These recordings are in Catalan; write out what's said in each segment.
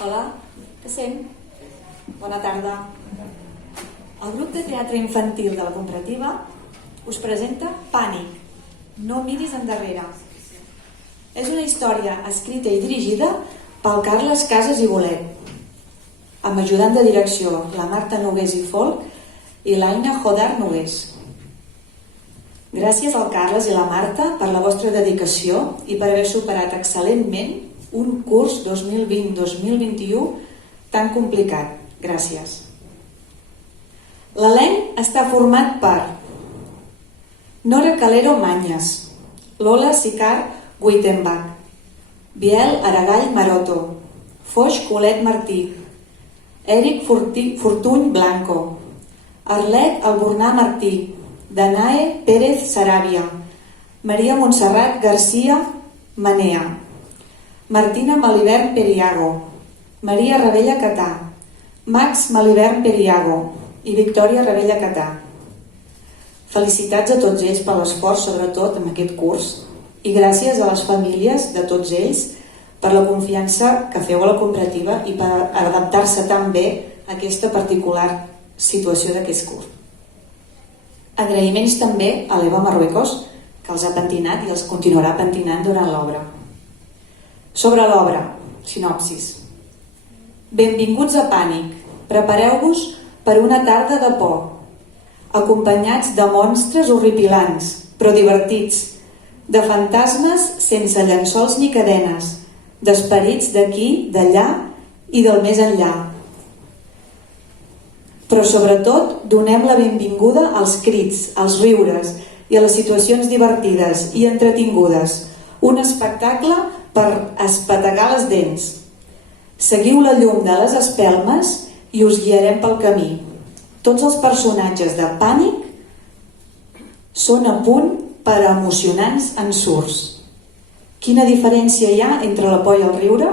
Hola, què sent? Bona tarda. El grup de teatre infantil de la Comparativa us presenta Pànic, no miris endarrere. És una història escrita i dirigida pel Carles Casas i Bolet, amb ajudant de direcció la Marta Nogués i Folk i l'Aina Jodar Nogués. Gràcies al Carles i la Marta per la vostra dedicació i per haver superat excel·lentment un curs 2020-2021 tan complicat. Gràcies. L'elenc està format per Nora Calero Mañas, Lola Sicar Guitenbach, Biel Aragall Maroto, Foix Colet Martí, Eric Fortuny Blanco, Arlet Albornà Martí, Danae Pérez Saràbia, Maria Montserrat García Manea, Martina Malivern Periago, Maria Rebella Catà, Max Malivern Periago i Victòria Rebella Catà. Felicitats a tots ells per l'esforç, sobretot en aquest curs, i gràcies a les famílies de tots ells per la confiança que feu a la Comparativa i per adaptar-se tan bé a aquesta particular situació d'aquest curs. Agraïments també a l'Eva Marruecos, que els ha pentinat i els continuarà pentinant durant l'obra. Sobre l'obra, sinopsis. Benvinguts a Pànic. Prepareu-vos per una tarda de por, acompanyats de monstres horripilants, però divertits, de fantasmes sense llençols ni cadenes, d'esperits d'aquí, d'allà i del més enllà. Però sobretot donem la benvinguda als crits, als riures i a les situacions divertides i entretingudes. Un espectacle per espetegar les dents. Seguiu la llum de les espelmes i us guiarem pel camí. Tots els personatges de Pànic són a punt per a emocionants ensurts. Quina diferència hi ha entre la por i el riure?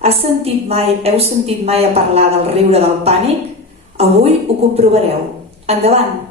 Heu sentit mai a parlar del riure del pànic? Avui ho comprovareu. Endavant!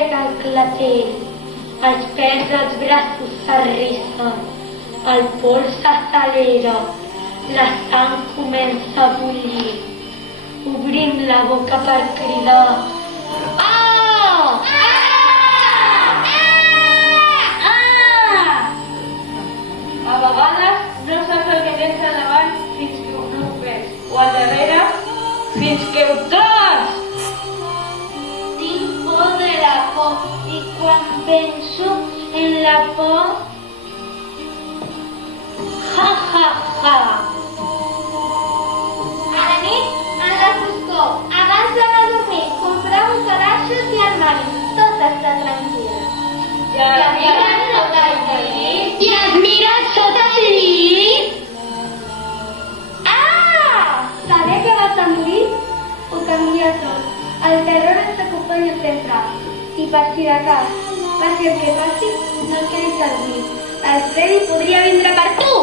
S'aixeca el clatell, els pèls dels braços s'arrissen, el pols s'accelera, la sang comença a bullir. Obrim la boca per cridar. Ah! A vegades no saps el que tens al davant fins que ho no ho veus, o al darrere fins que ho trobes. Tinc por de la por i quan penso en la por, ja, ja, ja. A la nit, en la foscor, abans d'anar a dormir, compreu calaixos i armaris, tot està tranquil. I et mires sota el llit. I et mires sota el llit? Ah! Saber que vas a morir ho canvia tot. El terror ens acompanya sempre. I per si de cas, passi el que passi, no et quedis al llit. El Freddy podria vindre per tu!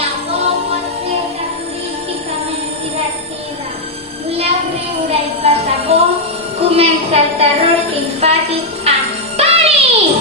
La por pot ser terroríficament divertida. Voleu riure i passar por? Comença el terror simpàtic a Pànic!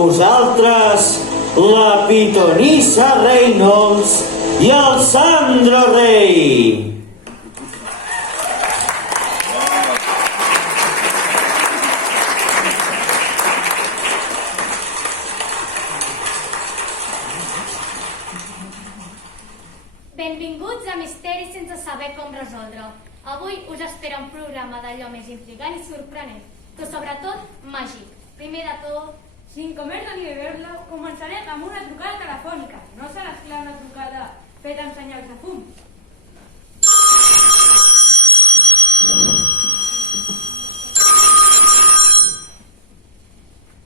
vosaltres la Pitonissa Reynolds i el Sandro Rey. Benvinguts a Misteris sense saber com resoldre. Avui us espera un programa d'allò més intrigant i sorprenent, però sobretot màgic. Primer de tot, Sin comer-lo ni beber-lo, començarem amb una trucada telefònica. No serà esclar una trucada feta amb senyals de fum.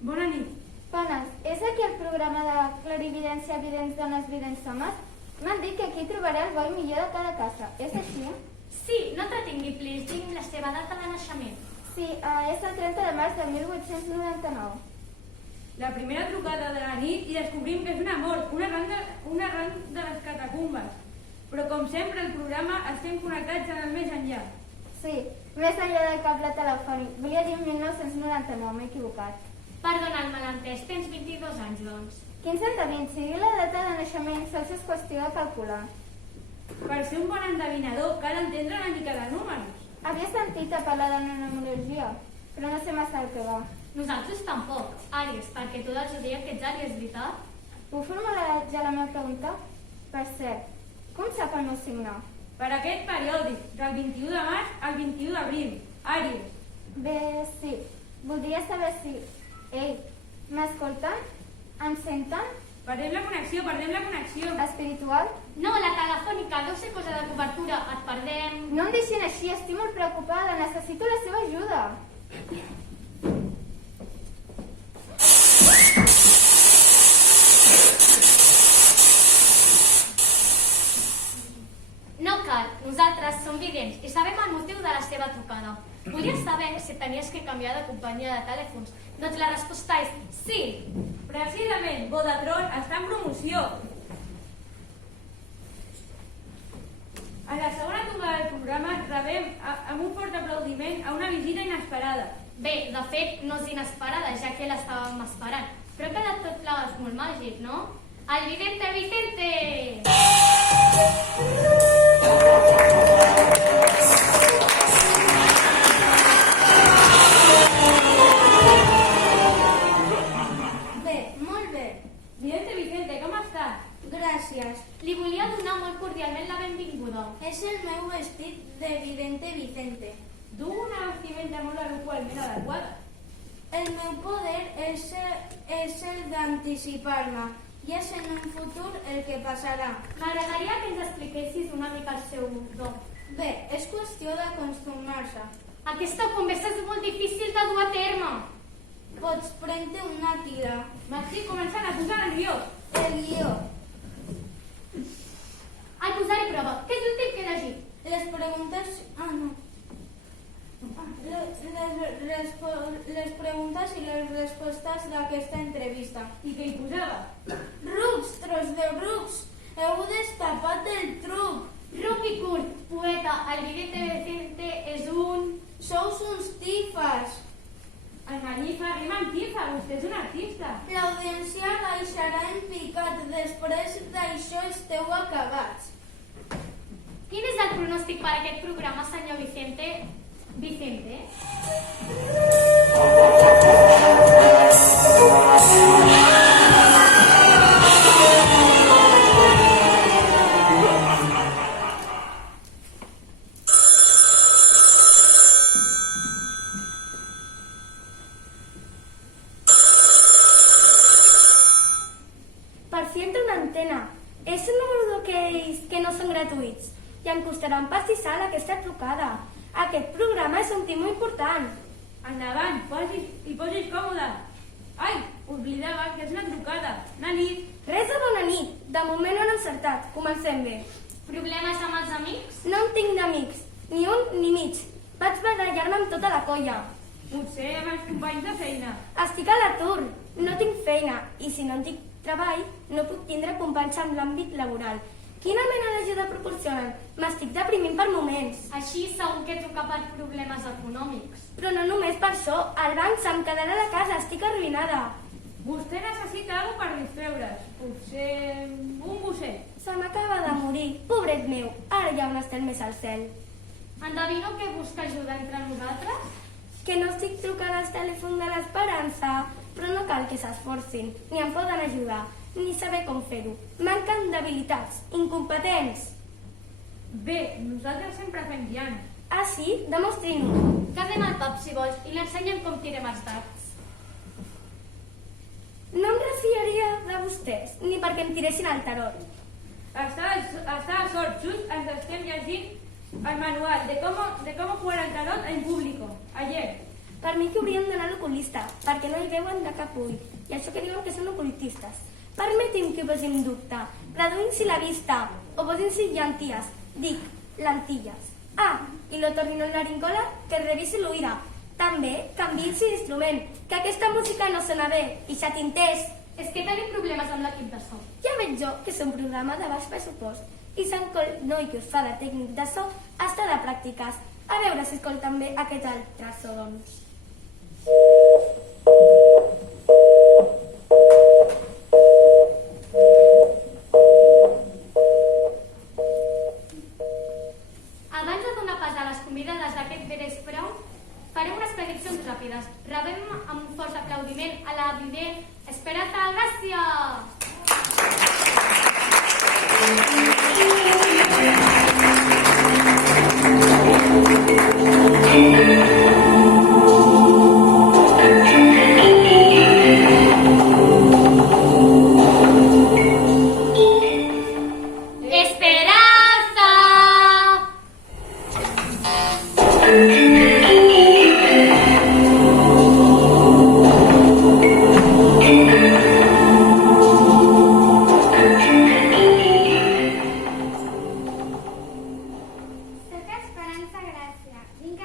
Bona nit. Bones, és aquí el programa de clarividència vidents dones vidents homes? M'han dit que aquí trobaré el bo i millor de cada casa. És així? sí, no entretingui, please, digui'm la seva data de naixement. Sí, és el 30 de març de 1899. La primera trucada de la nit i descobrim que és una mort, una arran de les catacumbes. Però com sempre el programa estem connectats en el més enllà. Sí, més enllà del cable telefònic. Volia dir 1999, m'he equivocat. Perdona el malentès, tens 22 anys, doncs. Quins endevins? Si diu la data de naixement, sols és qüestió de calcular. Per ser un bon endevinador cal entendre una mica de números. Havia sentit a parlar de la numerologia, però no sé massa el que va. Nosaltres tampoc. Àries, perquè tot el zodiac que ets àries, veritat? Puc formular ja la meva pregunta? Per cert, com sap el meu signe? Per aquest periòdic, del 21 de març al 21 d'abril. Àries. Bé, sí. Voldria saber si... Ei, m'escolten? Em senten? Perdem la connexió. Espiritual? No, la telefònica, deu ser cosa de cobertura, et perdem. No em deixin així, estic molt preocupada. Necessito la seva ajuda. No cal, nosaltres som vidents i sabem el motiu de la seva trucada. Volia saber si tenies que canviar de companyia de telèfons. Doncs la resposta és sí. Precisament, Vodafone està en promoció. En la segona trucada del programa rebem amb un fort aplaudiment a una visita inesperada. Bé, de fet, no és inesperada, ja que l'estàvem esperant. Però ha quedat tot plegat molt màgic, no? El vidente Vicente! Bé, molt bé. Vidente Vicente, com estàs? Gràcies. Li volia donar molt cordialment la benvinguda. És el meu vestit de vidente Vicente. Du una vestimenta molt eloqüentment adequada. El meu poder és el d'anticipar-me i és en un futur el que passarà. M'agradaria que ens expliquessis una mica el seu do. Bé, és qüestió d'acostumar-se. Aquesta conversa és molt difícil de dur a terme. Pots prendre una tira. M'estic començant a posar nerviós. El guió. Al posar-hi prova, què és l'últim que he llegit? Les preguntes... no. Les preguntes i les respostes d'aquesta entrevista. I què hi posava? Rucs, tros de rucs. Heu destapat el truc. Ruc i curt, poeta, el vidente Vicente és un... Sous uns tifes. El Manifa rima amb tifa, vostè és un artista. L'audiència baixarà en picat. Després d'això esteu acabats. Quin és el pronòstic per a aquest programa, senyor Vicente? Vicente? Per fi entra una antena. És un número d'aquells que no són gratuïts i em costarà un pastissal aquesta trucada. Aquest programa és un timo important. Endavant, posis còmode. Ai, oblidava que és una trucada. Una nit. Res de bona nit. De moment no han encertat. Comencem bé. Problemes amb els amics? No en tinc d'amics. Ni un ni mig. Vaig barallar-me amb tota la colla. Potser amb els companys de feina. Estic a l'atur. No tinc feina. I si no en tinc treball, no puc tindre companys en l'àmbit laboral. Quina mena d'ajuda proporcionen? M'estic deprimint per moments. Així segur que truca per problemes econòmics. Però no només per això. El banc se'm quedarà a la casa. Estic arruïnada. Vostè necessita alguna per distreure's. Potser un gosset. Se m'acaba de morir, pobret meu, ara ja on estem més al cel. Endevino que busca ajuda entre nosaltres? Que no estic trucant al telèfon de l'Esperança, però no cal que s'esforcin, ni em poden ajudar, ni saber com fer-ho. Manquen d'habilitats, incompetents. Bé, nosaltres sempre fem piano. Ah, sí? Demostrin-ho. Casem el pap, si vols, i l'ensenyem com tirem els dards. No em refiaria de vostès, ni perquè em tiressin al tarot. Està a sort, just ens estem llegint el manual de cómo jugar al tarot en público, ayer. Per mi que haurien d'anar a l'oculista, perquè no hi veuen de cap ull, i això que diuen que són ocultistes. Permeti'm que ho posi en dubte. Reduïn-s'hi la vista, o posin-s'hi llenties. Dic, lentilles. Ah, i l'otorrinolaringòleg que revisi l'oïda. També canviïn-s'hi d'instrument, que aquesta música no sona bé, i xatinters. És que tenim problemes amb l'equip de so. Ja veig jo que és un programa de baix pressupost, i Sant Noi, que us fa de tècnic de so, està de pràctiques. A veure si escolten bé aquest altre so, doncs. Abans de donar pas a les convidades d'aquest vespre, farem unes prediccions ràpides. Rebem amb un fort aplaudiment a la vident Esperança Gràcia! Esperança! Soc Esperança Gràcia. Vinc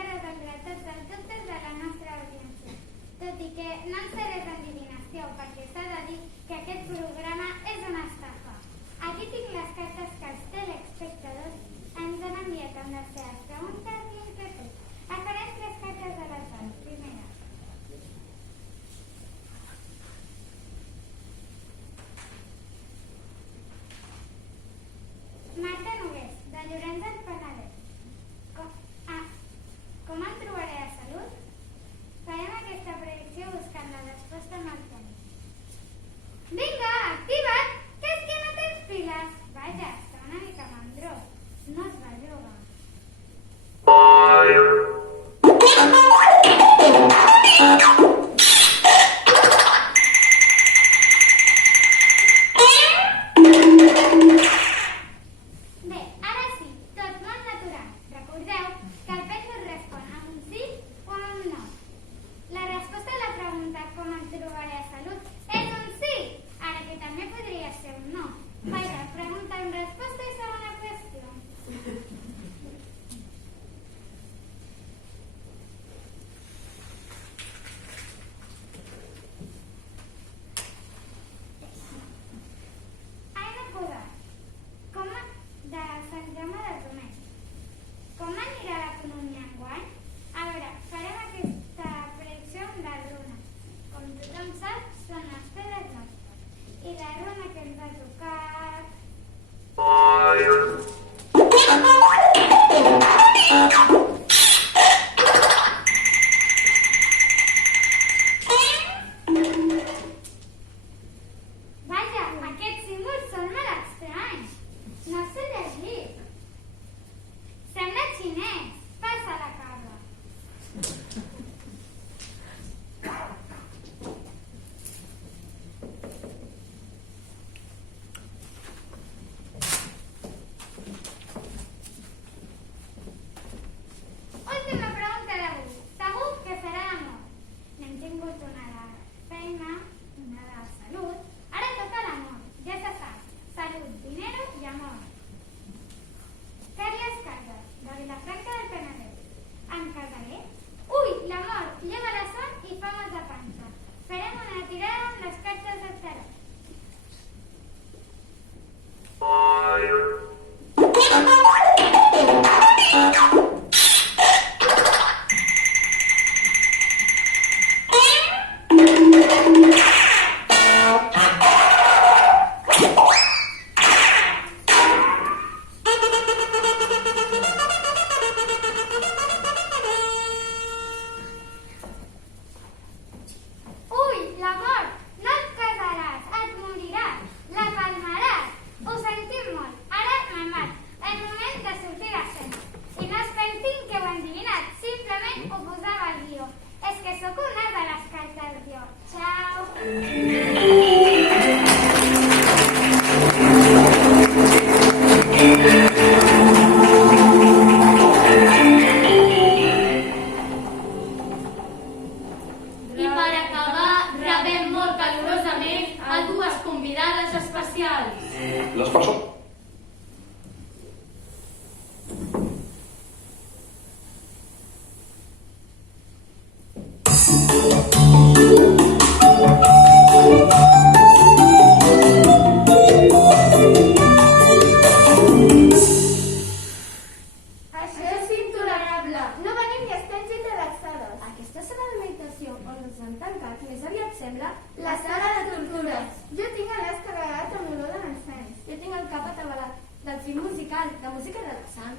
més aviat sembla la sala de tortures. Jo tinc a l'as carregat amb olor de l'encens. Jo tinc el cap atabalat del film musical, de música relaxant.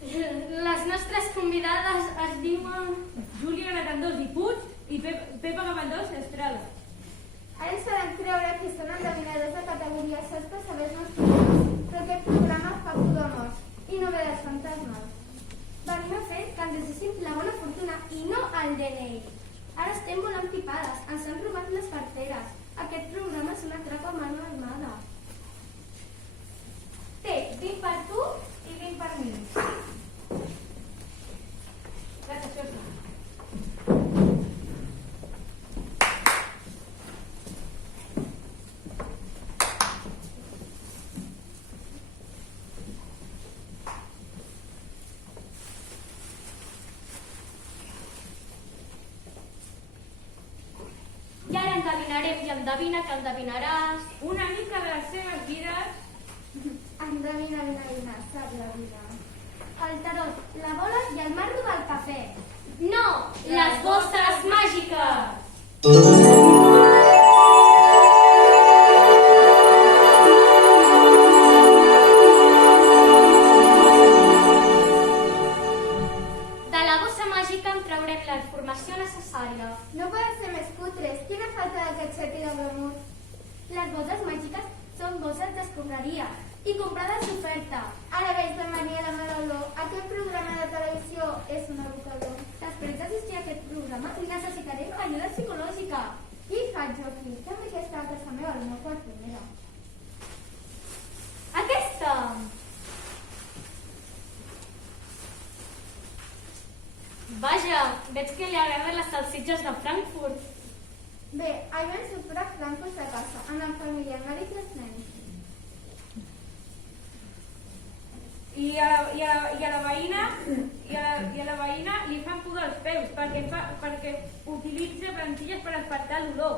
Les nostres convidades es diuen Júlia Gratandós i Puig i Pepa Gavaldós Estrada. Ara ens faran creure que són endevinadors de categoria 6 per saber-nos programes, però aquest programa fa pudor morts i no ve dels fantasmes. venim a fer que ens deixessin la bona fortuna i no el DNI. Ara estem volant pipades, ens han robat les carteres. Aquest programa és una trapa a mano armada. Té 20 per tu i 20 per mi. Gràcies, Jordi. I ara endevinarem i endevina que endevinaràs. Una mica de les seves vides. Endevina, sap la vida. El tarot, la bola i el marro del cafè. No! Les bosses màgiques! De la bossa màgica en traurem la informació necessària. No poden ser més cutres. Quina falta de catxet i de glamour. Les bosses màgiques són bosses d'escombraria i comprades d'oferta. Ara veig de Maria la mala olor. Aquest programa de televisió és un abocador. Després d'assistir a aquest programa necessitarem ajuda psicològica. Qui faig jo aquí? També aquesta a casa meva, al meu quart primera. Aquesta! Vaja, veig que li agraden les salsitxes de Frankfurt. Bé, ahir vam sopar a Frankfurt a casa, amb la família, el marit i els nens. I a la veïna li fan pudor als peus perquè utilitza plantilles per espantar l'olor.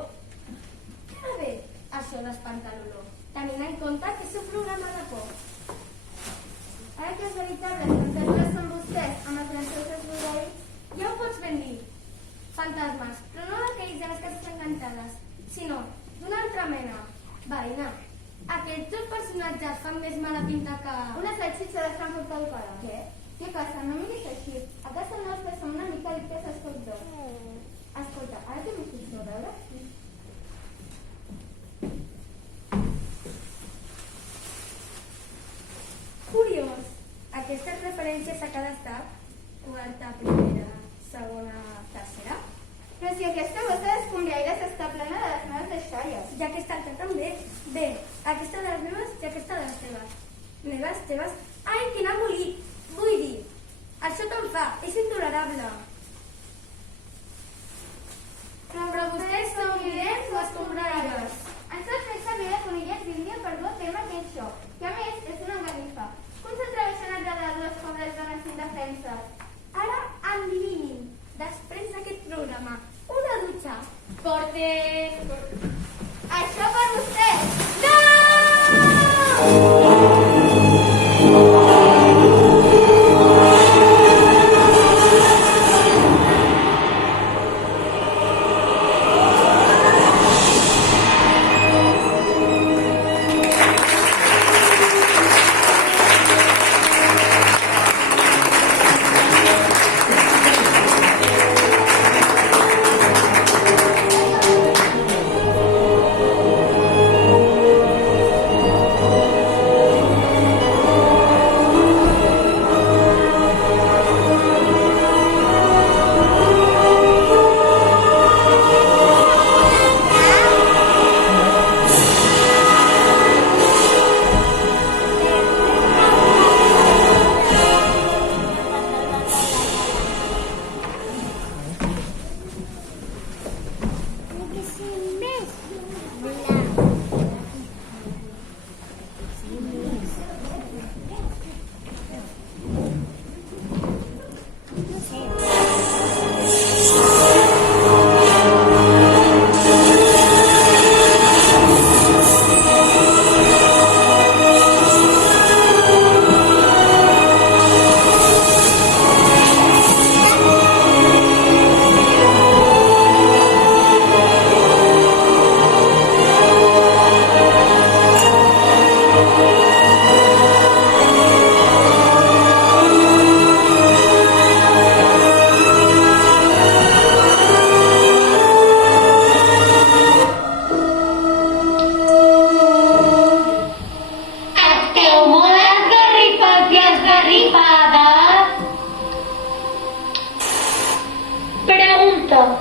A bé, això d'espantar l'olor, tenint en compte que és un programa de por. Ara que els veritables fantasmes són vostès, amb els llençols esborrats, Ja ho pots ben dir. Fantasmes, però no d'aquells de les cases encantades, sinó d'una altra mena. Veïna, aquests dos personatges fan més mala pinta que... una salsitxa de Frankfurt caducada. Què? Què passa? No miris així. A casa nostra som una mica dictes als tots dos. Escolta, ara que m'ho fixo, a veure? Curiós. Aquestes referències a cada estat, quarta, primera, segona, tercera, Però si aquesta bossa d'escombraires està plena de les meves deixalles. i aquesta altra també. Bé, aquesta de les meves i aquesta de les teves. Meves, teves... Ai, quin embolic! Vull dir, això te'n fa, és intolerable. Però vostès són vidents o escombraires. Ens has fet servir de conillet d'Índia per dur a terme aquest joc, que a més és una enganifa. Com s'atreveixen a agradar dues pobres dones indefenses? Ara endivinin, després d'aquest programa, una dutxa. Porten... Això per vostès! pregunta.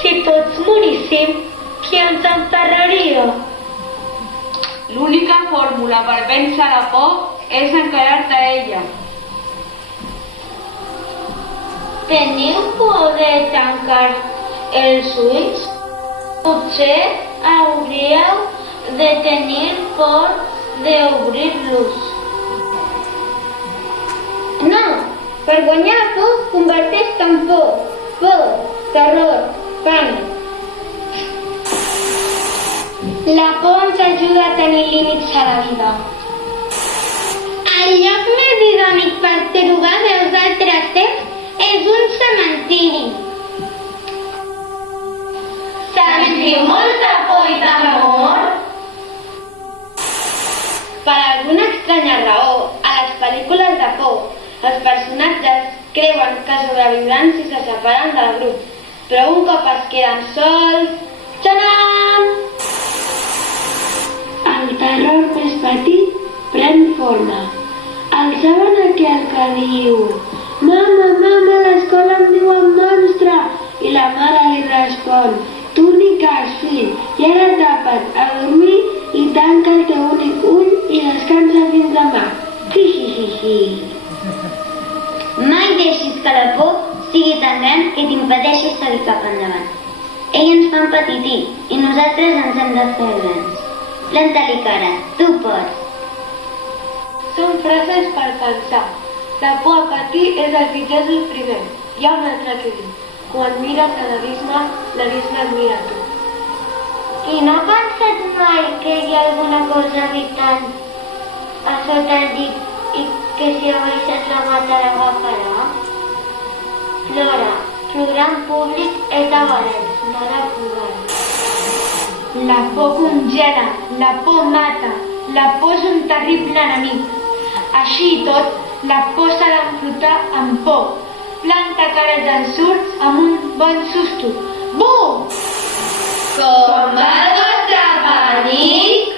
Si tots moríssim, qui ens enterraria? L'única fórmula per vèncer la por és encarar-te a ella. Teniu por de tancar els ulls? Potser hauríeu de tenir por d'obrir-los. No, per guanyar la por converteix-te en por, terror, pànic. La por ens ajuda a tenir límits a la vida. El lloc més idònic per trobar veus d'altres temps és un cementiri. Sentiu molta por i temor? Per alguna estranya raó, a les pel·lícules de por, els personatges creuen que sobreviuran si se separen del grup, però un cop es queden sols... Txanam! El terror més petit pren forma. El saben aquell que diu «Mama, mama, a l'escola em diuen monstre!» i la mare li respon «Tu ni cas, fill, i ara tapa't a dormir i tanca el teu únic ull i descansa fins demà. Hi, hi, hi, hi». Mai deixis que la por sigui tan gran que t'impedeixi seguir cap endavant. Ells ens fan petitir i nosaltres ens hem de fer grans. Planta-li cara, tu pots. Són frases per pensar. La por a patir és el pitjor del primer. Hi ha un altre que diu: quan mires a l'abisme et mira a tu. I no ha pensat mai que hi ha alguna cosa habitant a sota el llit i que si abaixes la mà te l'agafarà? Flora, programa públic és de Valens, no de Pugall. La por congela, la por mata, la por és un terrible enemic. Així i tot, la por s'ha d'enfrontar amb por. Planta cara i te'n surt amb un bon susto. Bum! Com el vostre pànic?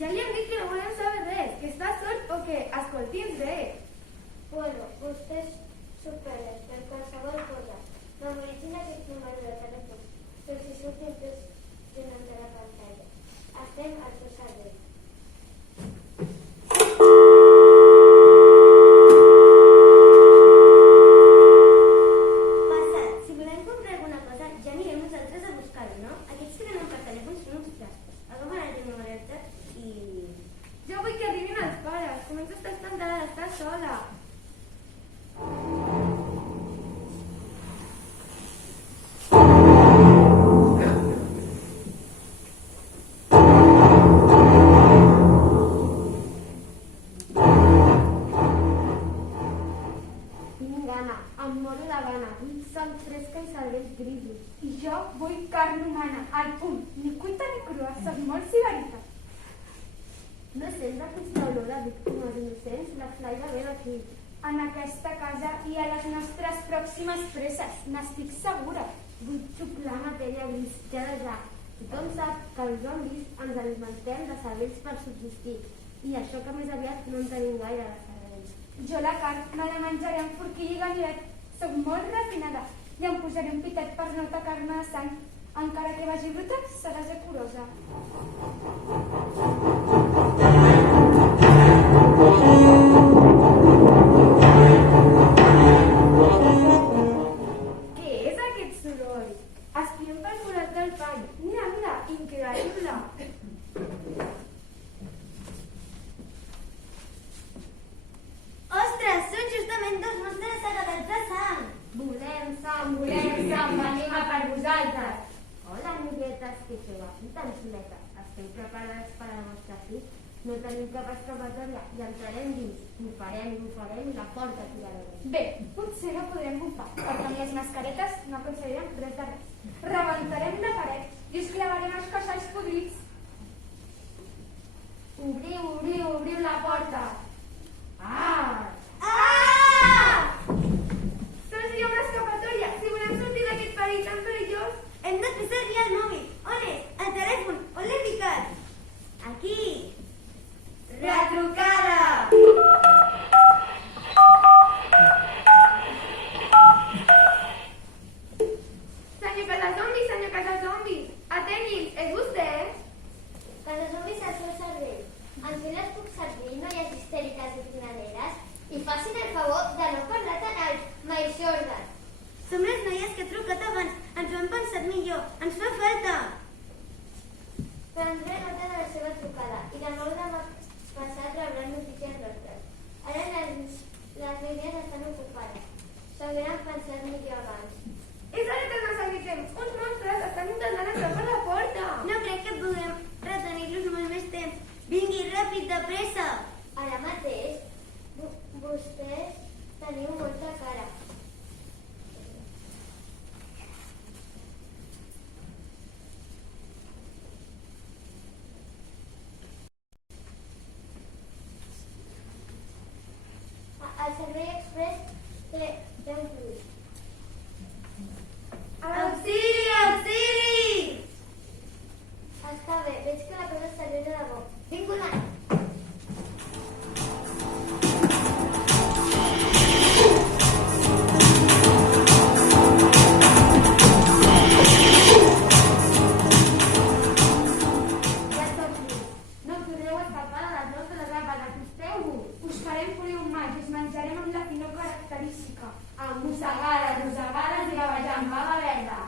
Ja li hem dit que no volem saber res, que està sort sortir bé. Bueno, vostès superen per qualsevol cosa. Memoritzin aquest número de telèfon, però si surtin tots donant de la pantalla. Estem al seu servei. Passat, si volem comprar alguna cosa, ja anirem nosaltres a buscar-ho, no? Aquests que venen per telèfon són uns trastos. Agafen el teu número i... Jo vull que arribin els pares. Començo a estar espantada d'estar sola. Tinc gana, em moro de gana. Vull sang fresca i cervells grisos. I jo vull carn humana, al punt. Ni cuita ni crua, soc molt ciberita. No sents aquesta olor de víctimes innocents? La flaire ve d'aquí. En aquesta casa i a les nostres pròximes preses, n'estic segura. Vull xuclar matèria gris, ja de ja. Tothom sap que els zombis ens alimentem de cervells per subsistir. I això que més aviat no en tenim gaire de cervells. Jo la carn me la menjaré amb forquilla i ganivet. Soc molt refinada i em posaré un pitet per no tacar-me de sang. Encara que vagi bruta, serà ser curosa. Què és aquest soroll? Espiem pel forat del pany. Mira, mira, increïble. Ostres, són justament dos monstres agradats de sang. Volem sang, venim a per vosaltres. Hola, amiguetes, que feu aquí tan soletes. Esteu preparades per al vostre fit? No tenim cap escapatòria i entrarem dins. Bufarem i la porta tirarem. Bé, potser no podrem bufar, perquè amb les mascaretes no aconseguirem res de res. Rebentarem la paret i us clavarem els casals podrits. Obriu la porta. Ah! Sols hi ha una escapatòria. Si volem sortir d'aquest perill tan perillós, Hem de fer servir el mòbil. On és? El telèfon. On l'he ficat? Aquí. Retrucada! senyor Casazombi, atenyi'l, és vostè? Casa zombis al seu cervell. En fi les puc servir, no hi ha histèriques i finaneres. I facin el favor de no parlar tan alt, mai sordes. Som les noies que he trucat abans. Ens ho hem pensat millor. Ens fa falta. Prendré nota de la seva trucada i de nou demà passat rebran notícies nostres. Ara les línies estan ocupades. S'haurien pensat millor abans. És ara que ens avisem. Uns monstres estan intentant entrar per la porta. No crec que puguem retenir-los molt més temps. Vingui, ràpid, de pressa. Ara mateix, vostès teniu molta cara. El servei express té un plus. Auxili, auxili! Està bé, veig que la cosa està bé de debò. Vinc volant. Ja tots llits. No podreu escapar de les nostres rampes, acosteu-vos. Us farem polir un mag i us menjarem amb la finor característica. Amb mossegades, rosegades i la vejambada verda.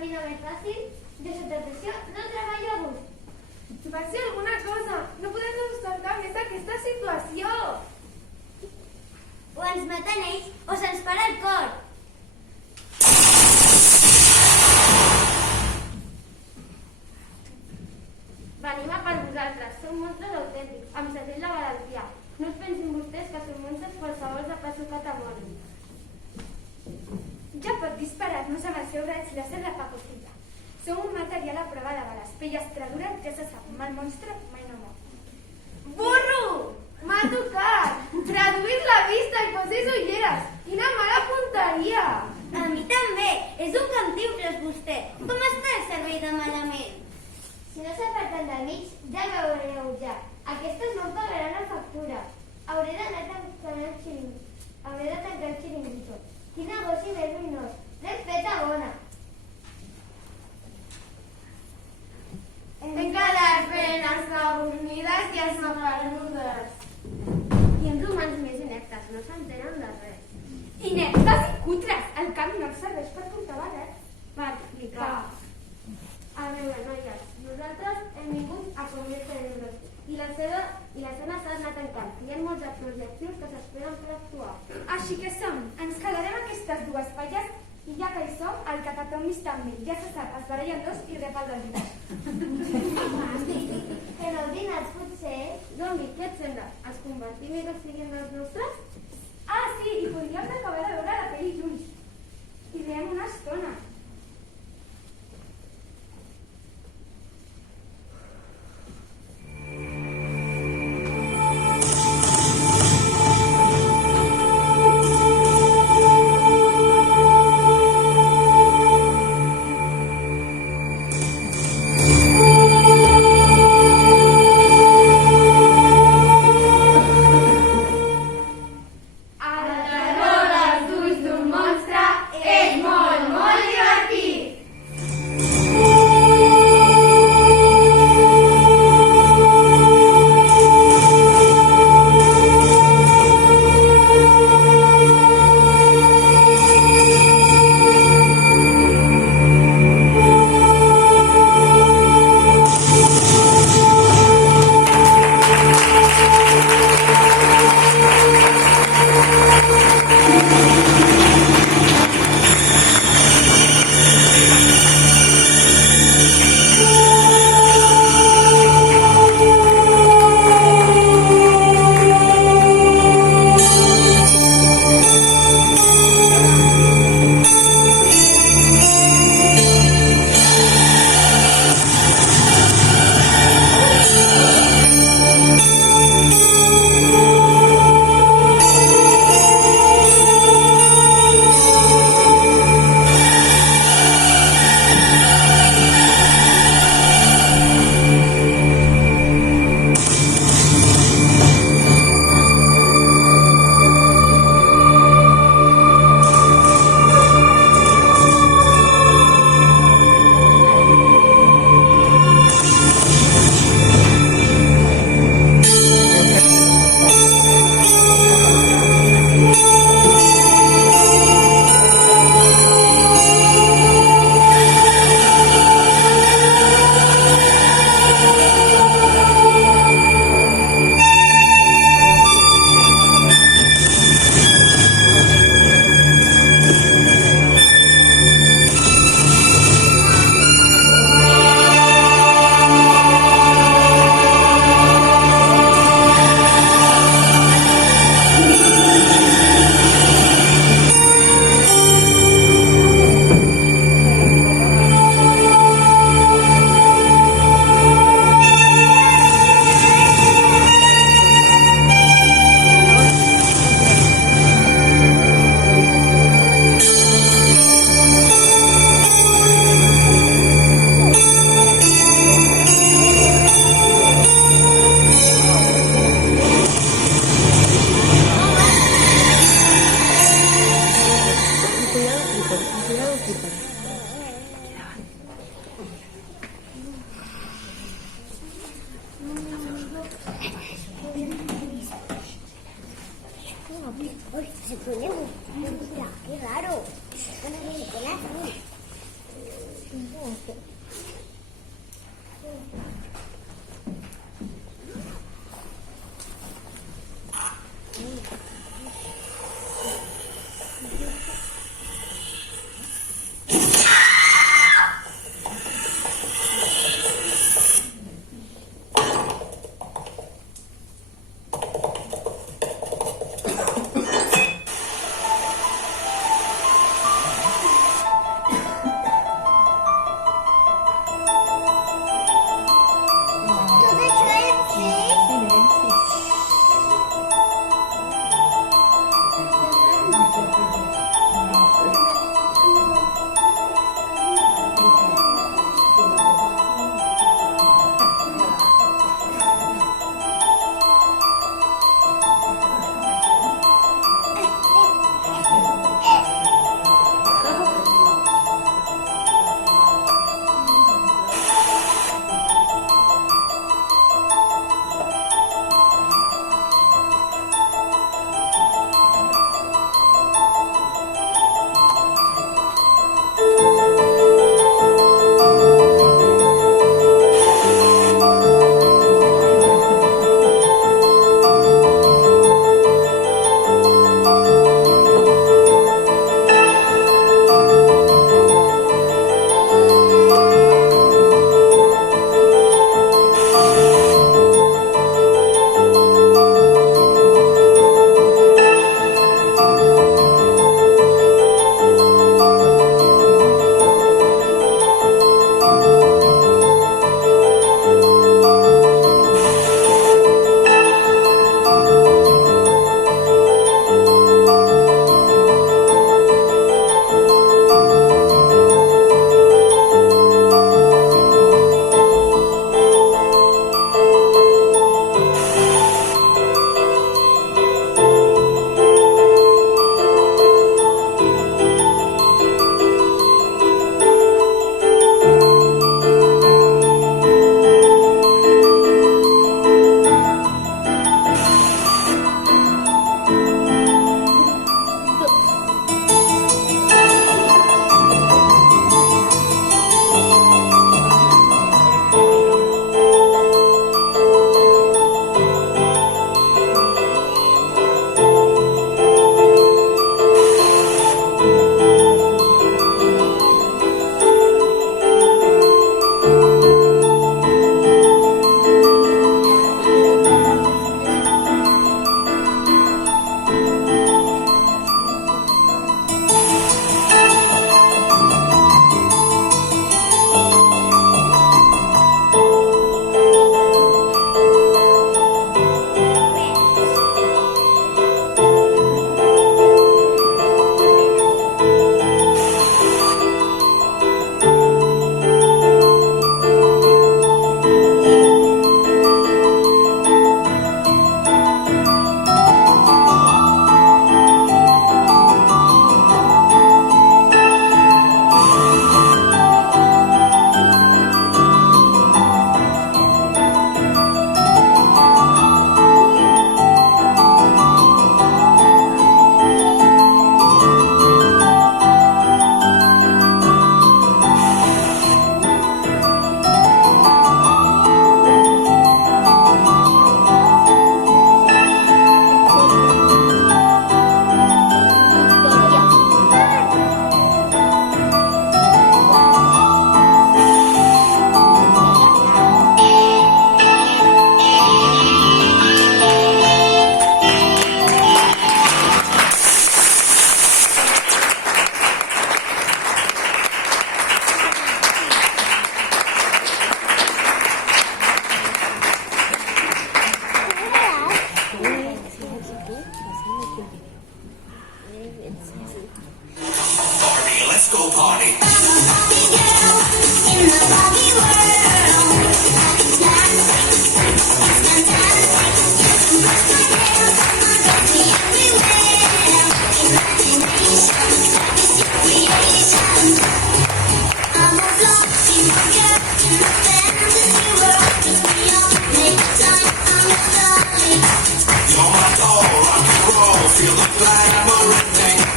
feina més fàcil, jo sota pressió no treballo a gust. Faci alguna cosa! No podem sustentar més aquesta situació! O ens maten ells o se'ns para el cor. Venim a per vosaltres, som monstres autèntics, amb segell de valentia. No es pensin vostès que som monstres qualsevol de passo que t'amorin. Ja pot disparar-nos amb el seu raig làser de pacocita. Som un material a prova de bales. Pellastre dura, ja se sap, mal monstre mai no mor. Burro! M'ha tocat! Traduït la vista i posés ulleres! Quina mala punteria! A mi també. És un cantinfles, vostè. Com està el servei de malament? Si no s'aparten del mig, ja veureu ja. Aquestes no em pagaran la factura. Hauré d'anar tancant el xiringuito. Quin negoci més ruïnós. L'hem feta bona. Tenca les venes avornides i els mapeludes. I els humans més ineptes no s'entenen de res. Ineptes i cutres! El camp no els serveix per portar barret. Per explicar. A veure, noies, nosaltres hem vingut a comer cerebros i la cena s'ha anat tancant. Hi ha molts actors i actius que s'esperen per actuar. Així que som, ens quedarem aquestes dues palles i ja que hi som, el catatomis també. Ja se sap, es barallen dos i rep el del dinar. Però dinats potser... Zombi, què et sembla? Els convertim i que siguin els nostres? Ah, sí, i podríem acabar de veure la pel·li junts. I veiem una estona. El terror als ulls d'un monstre és molt, molt gran.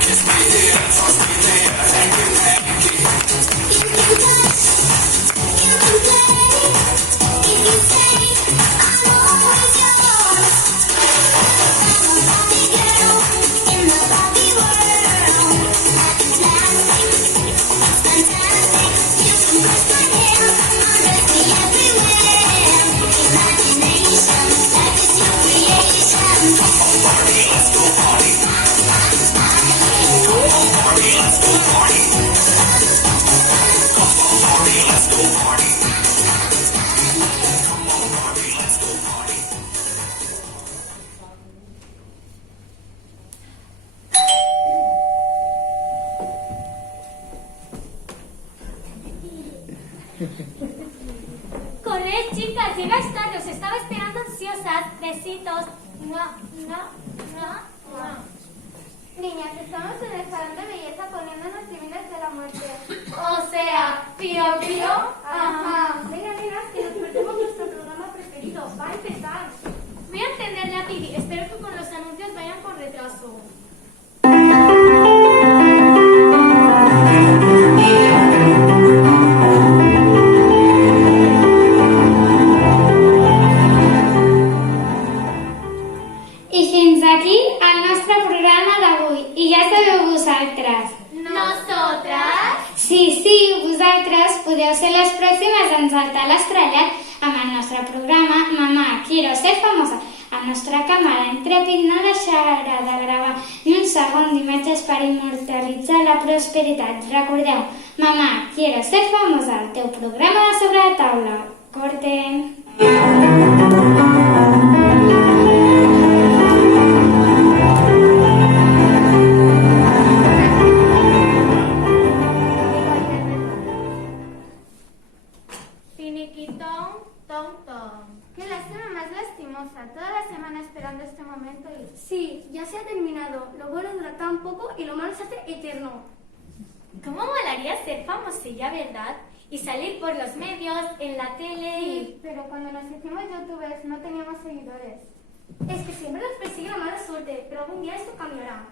Kiss me here, toss me there, hang me, hang me. Corred, chicas, llegáis tarde, os estaba esperando ansiosas. Besitos. No. Niñas, estamos en el salón de belleza poniéndonos divinas de la muerte. O sea, pío. Ajá. Venga, nenas, que nos perdemos nuestro programa preferido. Va a empezar. Voy a encenderle a Pidi. Espero que con los anuncios vayan con retraso. I fins aquí el nostre programa d'avui. I ja sabeu vosaltres. ¿Nosotras? Sí, vosaltres podeu ser les pròximes en saltar l'estrellat amb el nostre programa Mamà, quiero ser famosa. El nostre càmera intrèpid no deixarà de gravar ni un segon d'imatges per immortalitzar la prosperitat. Recordeu, Mamà, quiero ser famosa, el teu programa de sobre la taula. Corten. Finiquitón, tom. Qué lástima más lastimosa. Toda la semana esperando este momento y... Sí, ya se ha terminado. Lo bueno dura tan poco y lo malo se hace eterno. ¿Cómo molaría ser famosilla, verdad? Y salir por los medios, en la tele Sí, pero cuando nos hicimos youtubers no teníamos seguidores. Es que siempre nos persigue la mala suerte, pero algún día esto cambiará.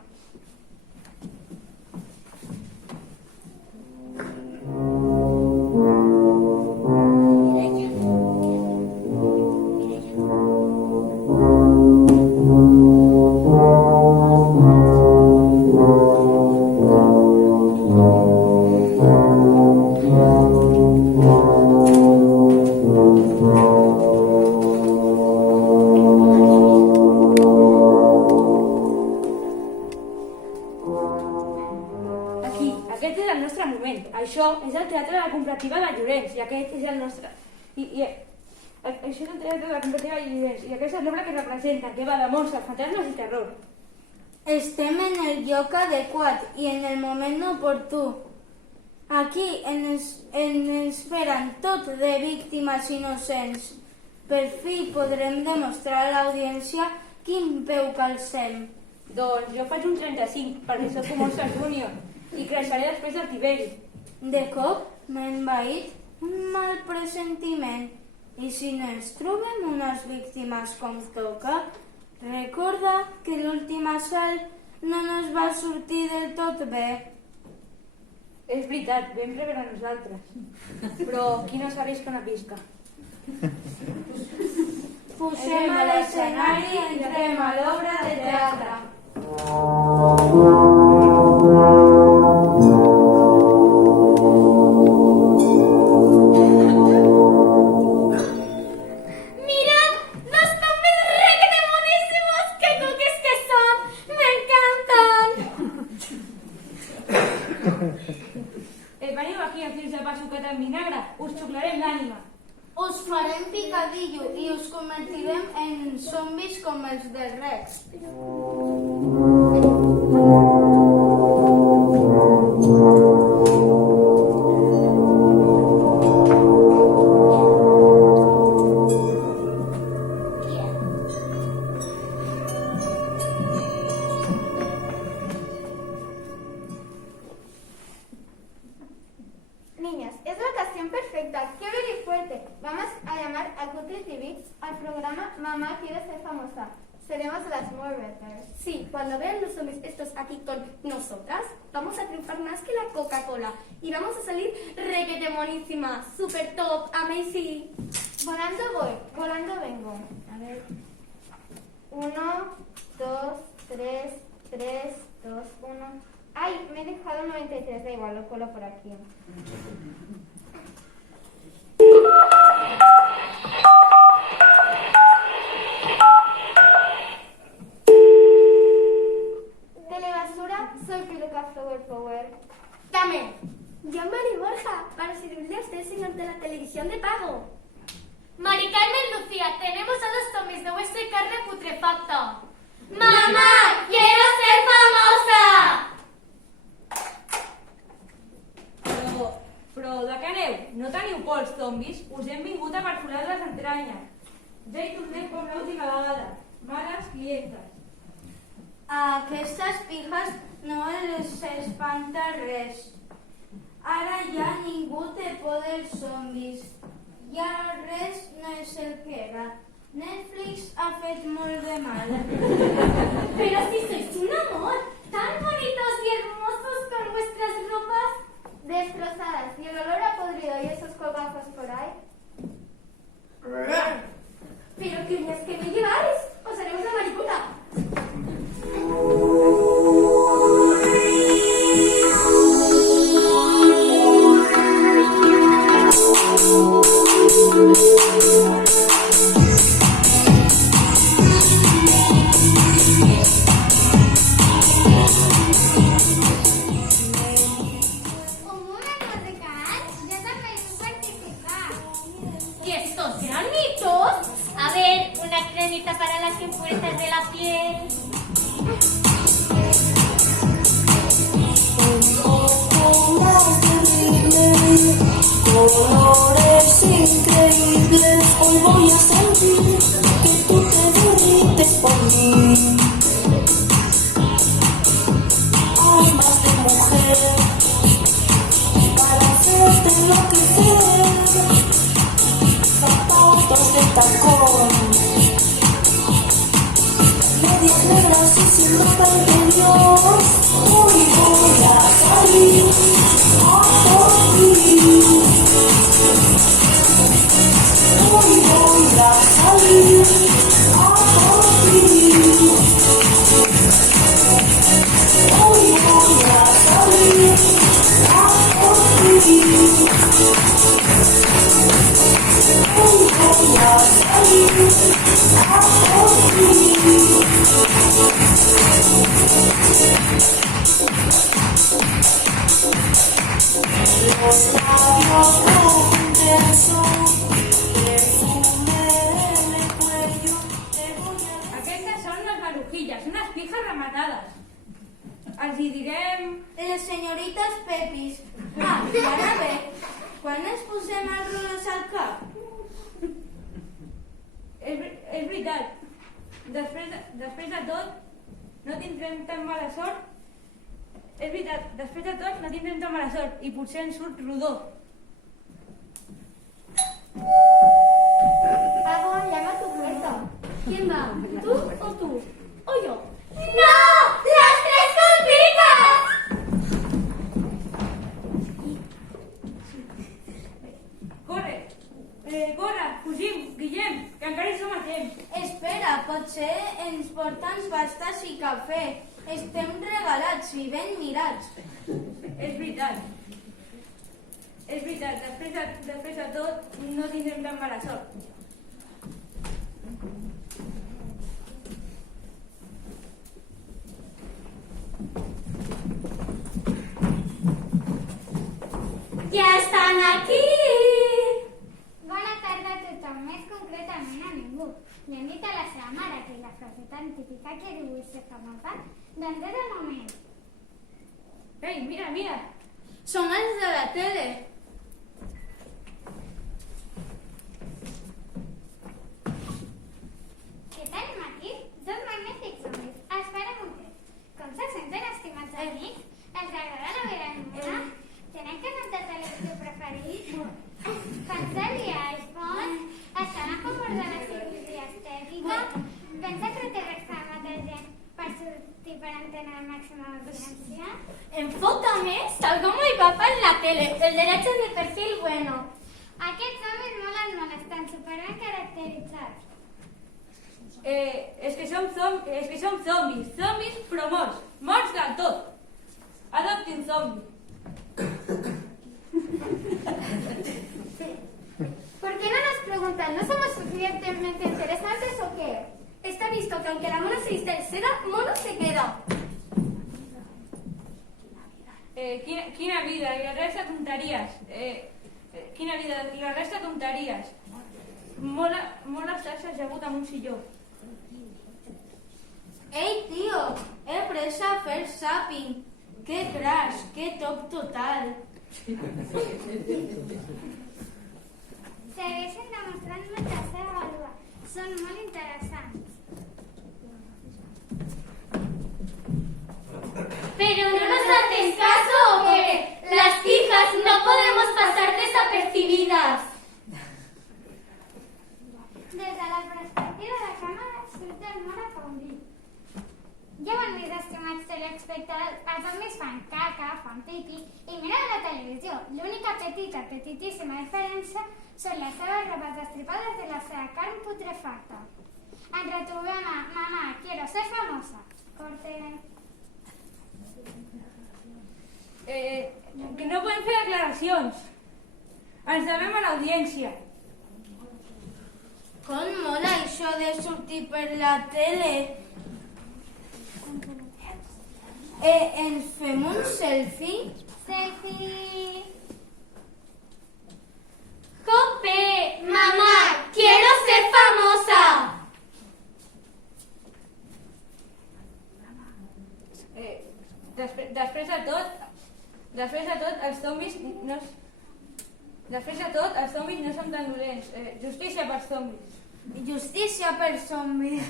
Això és el Teatre de la Comparativa de Llorenç i aquest és el nostre... Això és el Teatre de la Comparativa de Llorenç i aquesta és l'obra que representa, que va de monstres, fantasmes i terror. Estem en el lloc adequat i en el moment oportú. Aquí ens esperen tot de víctimes innocents. Per fi podrem demostrar a l'audiència quin peu calcem. Doncs jo faig un 35 perquè soc com Oscar Júnior i creixeré després del Tiberi. De cop m'ha envaït un mal pressentiment. I si no ens trobem unes víctimes com toca, recorda que l'últim assalt no ens va sortir del tot bé. És veritat, vam rebre nosaltres. Però qui no s'arrisca una pisca? Posem a l'escenari i entrem a l'obra de teatre. Veniu aquí a fills de pa sucat en vinagre, us xuclarem l'ànima. Us farem picadillo i us convertirem en zombis com els del Rex. Niñas, es la ocasión perfecta. ¡Qué bien y fuerte! Vamos a llamar a Cutri TV al programa Mamá quiere ser famosa. Seremos las Morbeters. Sí, cuando vean los zombies estos aquí con nosotras, vamos a triunfar más que la Coca-Cola. Y vamos a salir requetemonísima, super top, amazing. Volando voy, volando vengo. A ver. 1, 2, 3, 3, 2, 1. Ay, me he dejado 93, da igual, lo colo por aquí. Telebasura, soy Piluca Flower Power. Dame. Jean-Marie Borja. para servirle a usted, señor de la televisión de pago. Mari Carmen Lucía, tenemos a los zombies de hueso y carne putrefacta. ¡Mamá, quiero ser famosa! Però de què aneu? No teniu por els zombis? Us hem vingut a perforar les entranyes. Ja hi tornem com l'última vegada. Males clientes. A aquestes pijas no els espanta res. Ara ja ningú té por dels zombis. Ja res no és el que era. Netflix ha fet molt de mal. Pero si sois un amor, tan bonitos y hermosos con vuestras ropas. Destrozadas y el olor a podrido y esos colgajos por ahí. Pero qué uñas que me lleváis, os haremos la mariposa. Un moment musical, jo també vull participar. ¿Y estos granitos? A ver, una cremita para las impurezas de la piel. Colores increíbles, hoy voy a sentir que tú te derrites por mí. Almas de mujer, para hacerte enloquecer. Zapatos de tacón, medias negras y sin ropa interior. Hoy voy a salir a por ti. Hoy voy a salir a por ti. Hoy voy a salir a por ti. Hoy voy a salir a por ti. Los labios con un beso, perfume en el cuello, te voy a... Aquestes són les marujilles, unes pijas rematades. Els hi direm... Les senyorites Pepis. Ah, i ara bé, quan ens posem els rolos al cap? És veritat. Després de tot, no tindrem tan mala sort. És veritat, després de tot no tindrem tan mala sort i potser ens surt rodó. Pago, llama a tu puerta. ¿Quién va? ¿Tú o tú? ¿O yo? ¡No! ¡Las tres juntitas! Corre, fugim, Guillem, que encara hi som a temps. Espera, potser ens porten pastes i cafè. Estem regalats i ben mirats. És veritat. Després de tot, no tindrem tan mala sort. ¡Ya están aquí! Bona tarda a tothom, més concretament a ningú. Jo hem dit a la seva mare que la frase tan típica que diu vull ser famosa, doncs és el moment. Ei, mira! Són els de la tele. Què tenim aquí? Dos magnífics homes. Espera'm un temps. Com se senten, estimats amics? Els agrada la vida ninguna? Tenen canal de televisió preferit? Cancel i iPhone? Estan a favor de la cirugia estètica? Pensa que té reclama gent per sortir per antena de màxima audiencia? Enfócame, salgo muy guapa en la tele. El derecho es de perfil bueno. Aquests homes molt estan superben caracteritzats. És que som zombis. Zombis, però morts. Morts del tot. Adopti un zombi. ¿Por qué no nos preguntan? ¿No somos suficientemente interesantes o qué? Está visto que aunque la mona se viste de seda, mono se queda. Quina vida i la resta tonteries. Quina vida i la resta tonteries. Molt estar-se ajagut amb un silló. Ei, tio, he pres a fer zapping. Que crash, que top total. Segueixen demostrant-me la seva vàlua. Són molt interessants. ¿Pero no nos haces caso o qué? Las hijas no podemos pasar desapercibidas. Des de la perspectiva de la càmera surt el món afondit. Ja ho han vist, estimats telespectadors, els homes fan caca, fan pipi i miren la televisió. L'única petitíssima diferència són les seves robes destripades de la seva carn putrefacta. Ens retrobem a Mamá, quiero ser famosa. Corte. Que no podem fer declaracions. Ens devem a l'audiència. Com mola això de sortir per la tele. Ens fem un selfie? Selfie. ¡Jope! ¡Mamá! ¡Quiero ser famosa! Després de tot, els zombis no... Després de tot, els zombis no són tan dolents. Justícia pels zombis. Justícia per zombis.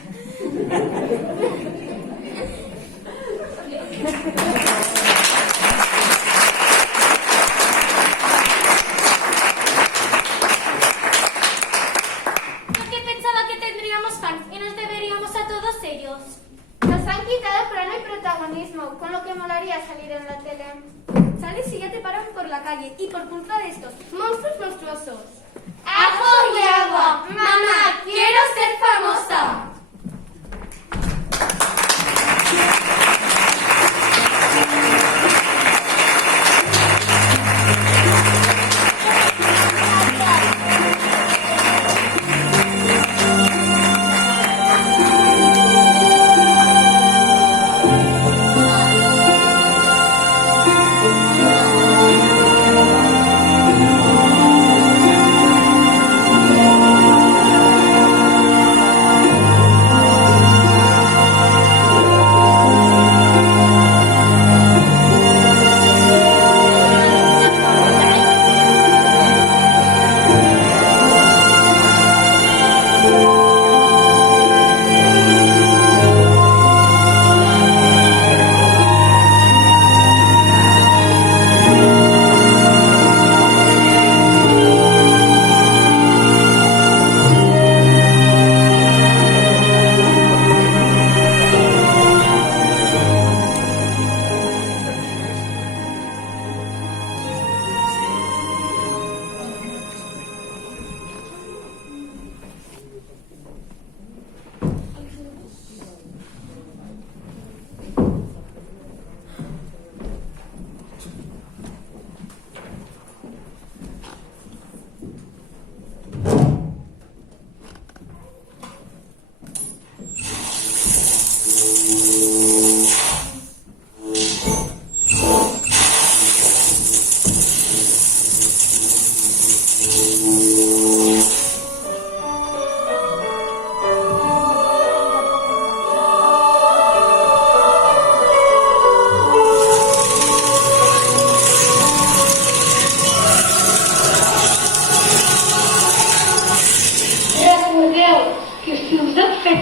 Porque pensaba que tendríamos fans y nos deberíamos a todos serios. Nos han quitado, pero no hay protagonismo, con lo que molaría salir en la tele. Sales y ya te paran por la calle y por culpa de estos monstruos monstruosos. ¡Ajo y agua! ¡Mamá, quiero ser famosa!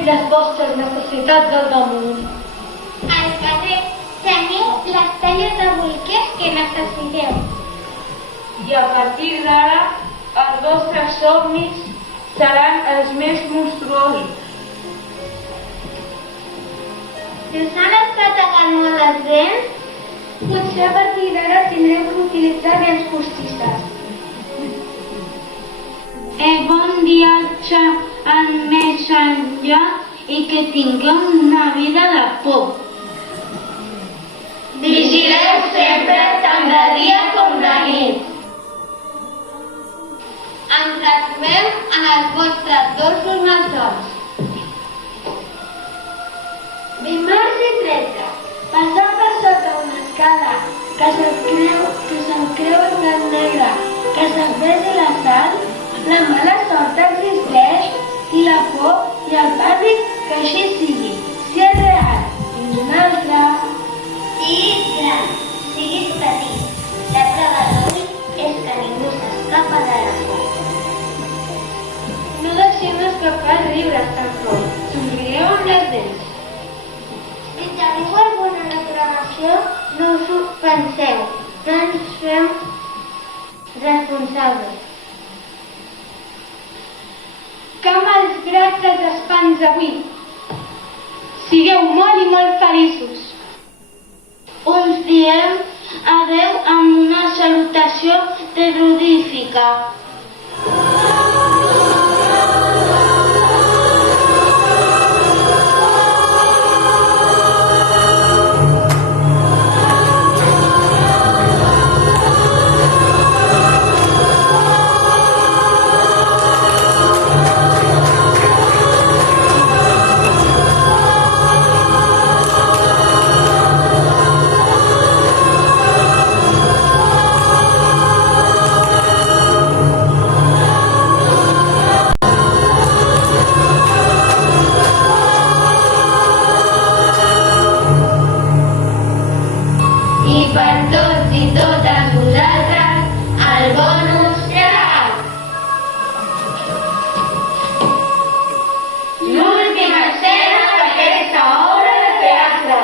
les vostres necessitats al damunt. Al carrer teniu les talles de bolquers que necessiteu. I a partir d'ara, els vostres somnis seran els més monstruosos. Si us han escatagat molt les dents, potser a partir d'ara tindreu que utilitzar dents postisses. Bon viatge al més enllà i que tingueu una vida de por. Vigileu sempre tant de dia com de nit. Ens retrobem en els vostres dolços malsons. Dimarts i 13, passant per sota una escala que se'n creuen del negre, que s'enfresi la sal, la mala sort existeix i la por i el pànic que així sigui. Si és real, fins una altra. Siguis gran, siguis petit, la prova d'avui és que ningú s'escapa de la por. No deixem escapar riures tampoc. Somrigueu amb les dents. Si teniu alguna reclamació, no us ho penseu, no ens fem responsables. Que mals grasses espans avui. Sigueu molt i molt feliços. Us diem adeu amb una salutació terrorífica. I per tots i totes vosaltres, el bonus track! L'última escena d'aquesta obra de teatre.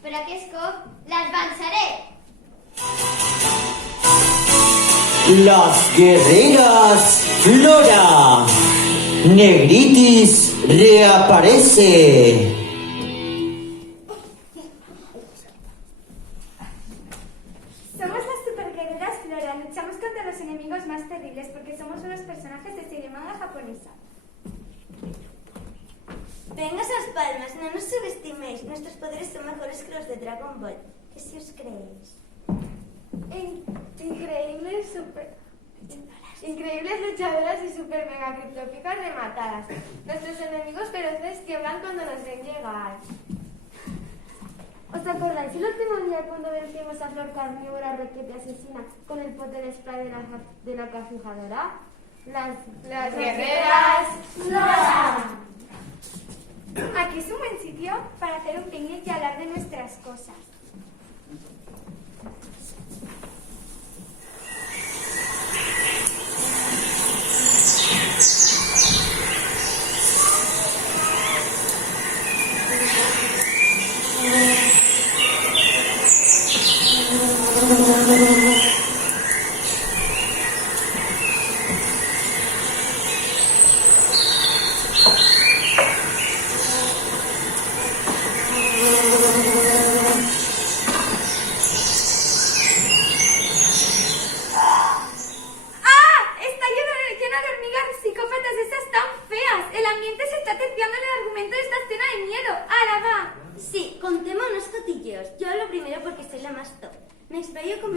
Però aquest cop les venceré! Las guerreras Flora. Negritis reaparece. Somos las superguerreras Flora. Luchamos contra los enemigos más terribles porque somos unos personajes de serie manga japonesa. Vengas a las palmas, no nos subestiméis. Nuestros poderes son mejores que los de Dragon Ball. ¿Qué si os creéis? Increíbles luchadoras y super mega criptópicas rematadas. Nuestros enemigos feroces tiemblan cuando nos ven llegar. ¿Os acordáis el último día cuando vencimos a Flor Carnívora Requete Asesina con el poder spray de la cafijadora? Las guerreras Flora. Aquí es un buen sitio para hacer un picnic y hablar de nuestras cosas.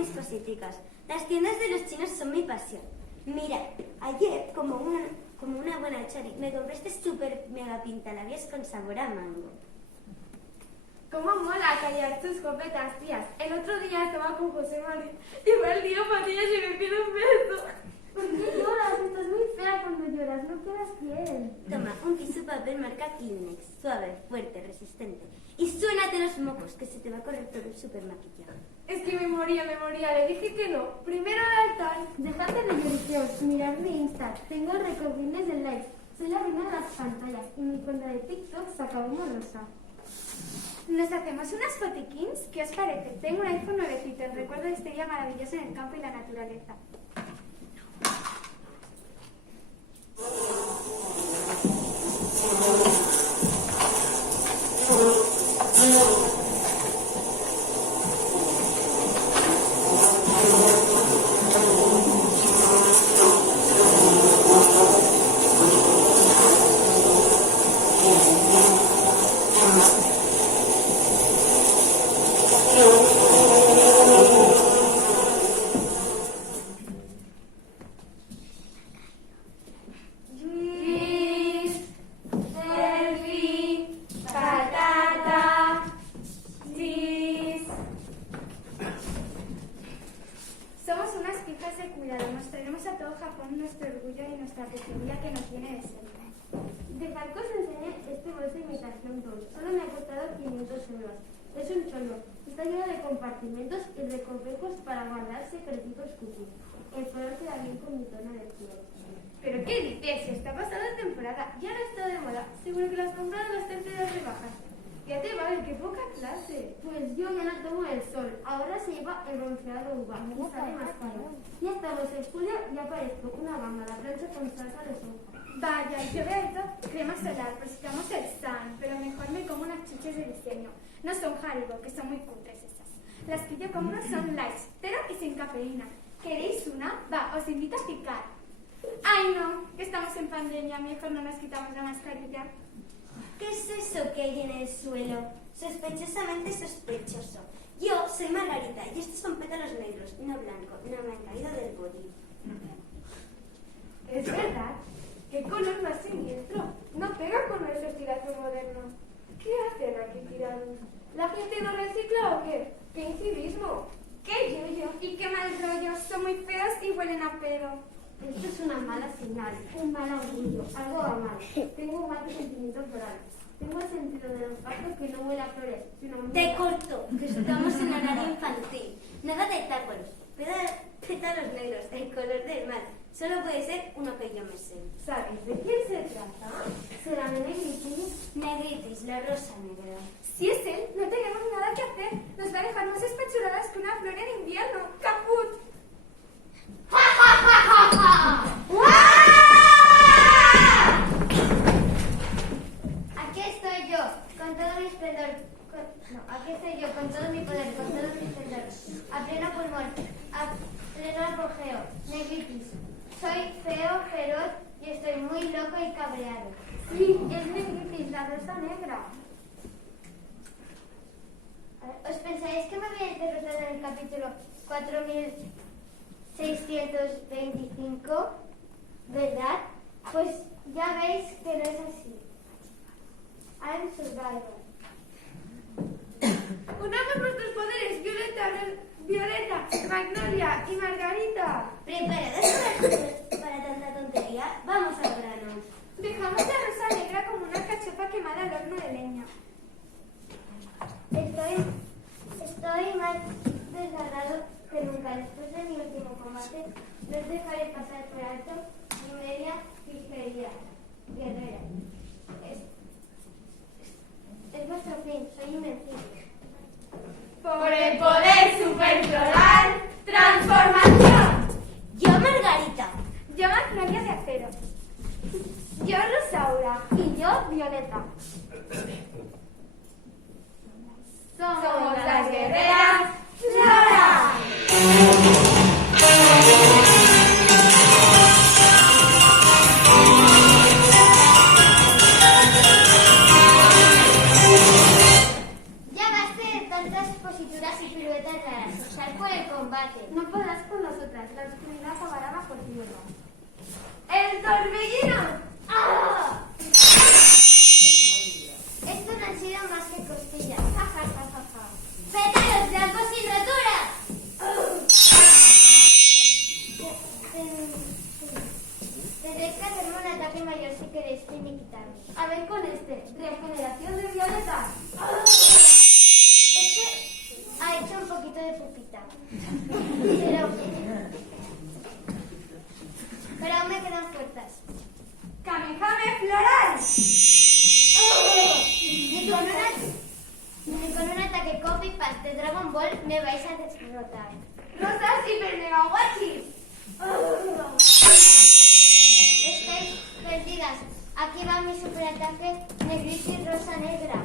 mis cositas. Las tiendas de los chinos son mi pasión. Mira, ayer, como una buena chori, me compré este super mega pintalabios con sabor a mango. ¿Cómo mola callar tus copetas, tías? El otro día estaba con José María y fue el tío Patillas y me pide un beso. ¿Por qué lloras? Estás muy fea cuando lloras, no quedas bien. Toma, un tisú papel marca Kleenex, suave, fuerte, resistente. Y suénate los mocos, que se te va a correr todo el super maquillaje. Es que me moría, le dije que no. Primero el altar. Dejad de lloriqueos, mirad mi Insta, tengo recordines de likes, soy la reina de las pantallas y mi cuenta de TikTok se acabó rosa. Nos hacemos unas fotiquins. ¿Qué os parece? Tengo un iPhone nuevecito, el recuerdo de este día maravilloso en el campo y la naturaleza. Somos unas pijas de cuidado, nos traeremos a todo Japón nuestro orgullo y nuestra peculiaridad que nos viene de siempre. Dejad que os enseñe este bolso de imitación 2. Solo me ha costado 500 euros. Es un cholo. Está lleno de compartimentos y recovecos para guardar secretitos cookies. El color queda bien con mi tono de piel. ¿Pero qué dices? Está pasada de temporada, ya no está de moda. Seguro que lo has comprado en las temporadas rebajas. Ya te vale, qué poca clase. Pues yo ya no tomo el sol. Ahora se lleva el bronceado uva. Me sale más caro. Ya estamos en julio y aparezco una gama a la plancha con salsa de soja. Vaya, yo veo esto crema solar, pues quitamos el sun, pero mejor me como unas chuches de diseño. No son Haribo, que son muy cutres esas. Las que yo como no son light, pero y sin cafeína. ¿Queréis una? Va, os invito a picar. Ay no, que estamos en pandemia, mejor no nos quitamos la mascarilla. ¿Qué es eso que hay en el suelo? Sospechosamente sospechoso. Yo soy Margarita y estos son pétalos negros, no blanco, no me han caído del body. Es verdad, qué color más siniestro. No pega con nuestro estilazo moderno. ¿Qué hacen aquí tirados? ¿La gente no recicla o qué? ¡Qué incivismo! ¡Qué yuyo! Y qué mal rollo. Son muy feos y huelen a pedo. Esto es una mala señal, un mal augurio, algo va mal. Tengo un mal presentimiento floral. Tengo el sentido del olfato que no huele a flores, sino a... Te corto, que estamos en horario infantil. Nada de táculos, pétalos negros, el color del mal. Solo puede ser uno que yo me sé. ¿Sabes de quién se trata? ¿Será de Negritis? Negritis, la rosa negra. Si es él, no tenemos nada que hacer. Nos va a dejar más espachuradas que una flor en invierno. ¡Caput! Aquí estoy yo, con todo mi esplendor. Aquí estoy yo, con todo mi poder, con todo mi esplendor. A pleno pulmón, a pleno apogeo. Negritis. Soy feo, feroz y estoy muy loco y cabreado. Sí, es Negritis, la rosa negra. ¿Os pensáis que me había derrotado en el capítulo 4625? ¿Verdad? Pues ya veis que no es así. I'm survivor. ¡Unamos nuestros poderes! Violeta, Magnolia y Margarita. ¿Preparadas para tanta tontería? Vamos al grano. Dejamos la rosa negra como una cachofa quemada al horno de leña. Estoy más desgarrado que nunca. Después de mi último combate, no os dejaré pasar por alto mi media tijería guerrera. Es vuestro fin, soy invencible. Por el poder superfloral, transformación. Yo, Margarita. Yo, Magnolia de acero. Yo, Rosaura. Y yo, Violeta. Somos las guerreras Flora. Ya gasté de tantas posituras y piruetas raras. Salgo del combate. la oscuridad acabará bajo tierra. ¡El torbellino! ¡Ah! Estos no han sido más que costillas. Ja, ja, ja, ja, ja. ¡Pétalos de algo sin rotura! Tendréis que hacerme un ataque mayor si queréis finiquitarme. A ver con este. Regeneración de violeta. Este ha hecho un poquito de pupita. Pero aún me quedan fuerzas. ¡Kamehame floral! Ni con un ataque copy-paste de Dragon Ball me vais a derrotar. ¡Rosas hiper mega guachis! Estáis perdidas. Aquí va mi superataque Negritis Rosa Negra.